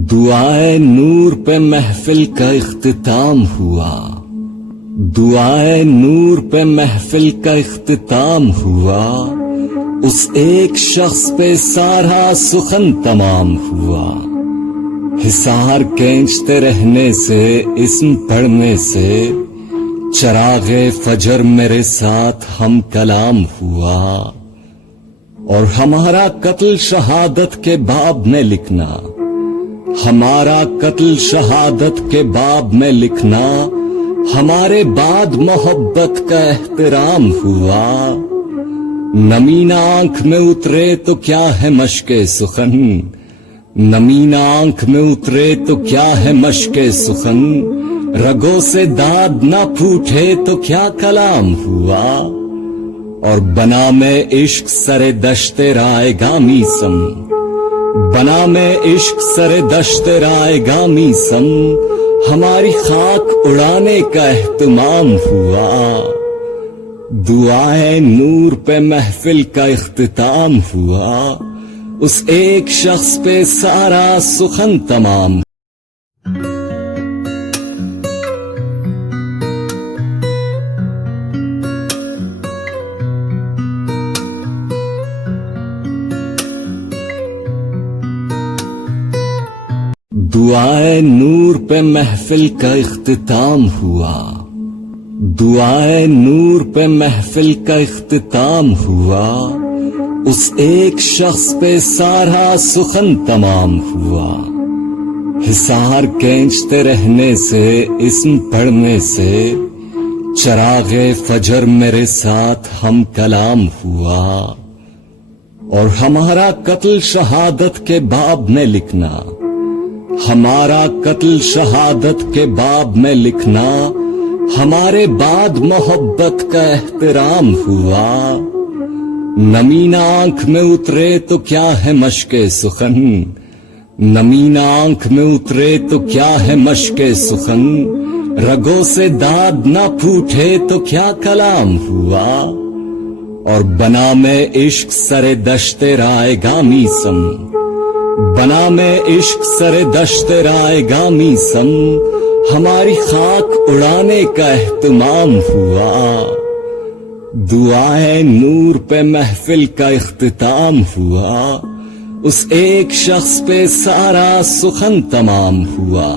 دعائے نور پہ محفل کا اختتام ہوا، دعائے نور پہ محفل کا اختتام ہوا، اس ایک شخص پہ سارا سخن تمام ہوا۔ حصار کھینچتے رہنے سے، اسم پڑھنے سے، چراغ فجر میرے ساتھ ہم کلام ہوا، اور ہمارا قتل شہادت کے باب میں لکھنا، ہمارا قتل شہادت کے باب میں لکھنا، ہمارے بعد محبت کا احترام ہوا۔ نمین آنکھ میں اترے تو کیا ہے مشق سخن، نمین آنکھ میں اترے تو کیا ہے مشق سخن، رگوں سے داد نہ پھوٹے تو کیا کلام ہوا۔ اور بنا میں عشق سر دشت رائے گامی سم، بنا میں عشق سر دشت رائے گامی سم، ہماری خاک اڑانے کا اہتمام ہوا۔ دعائے نور پہ محفل کا اختتام ہوا، اس ایک شخص پہ سارا سخن تمام۔ دعائے نور پہ محفل کا اختتام ہوا، دعائے نور پہ محفل کا اختتام ہوا، اس ایک شخص پہ سارا سخن تمام ہوا۔ حصار کھینچتے رہنے سے، اسم پڑھنے سے، چراغ فجر میرے ساتھ ہم کلام ہوا، اور ہمارا قتل شہادت کے باب میں لکھنا، ہمارا قتل شہادت کے باب میں لکھنا، ہمارے بعد محبت کا احترام ہوا۔ نمین آنکھ میں اترے تو کیا ہے مشق سخن، نمین آنکھ میں اترے تو کیا ہے مشق سخن، رگوں سے داد نہ پھوٹے تو کیا کلام ہوا۔ اور بنا میں عشق سر دشت رائے گامی سم، بنا میں عشق سر دشت رائے گامی سم، ہماری خاک اڑانے کا اہتمام ہوا۔ دعائے نور پہ محفل کا اختتام ہوا، اس ایک شخص پہ سارا سخن تمام ہوا۔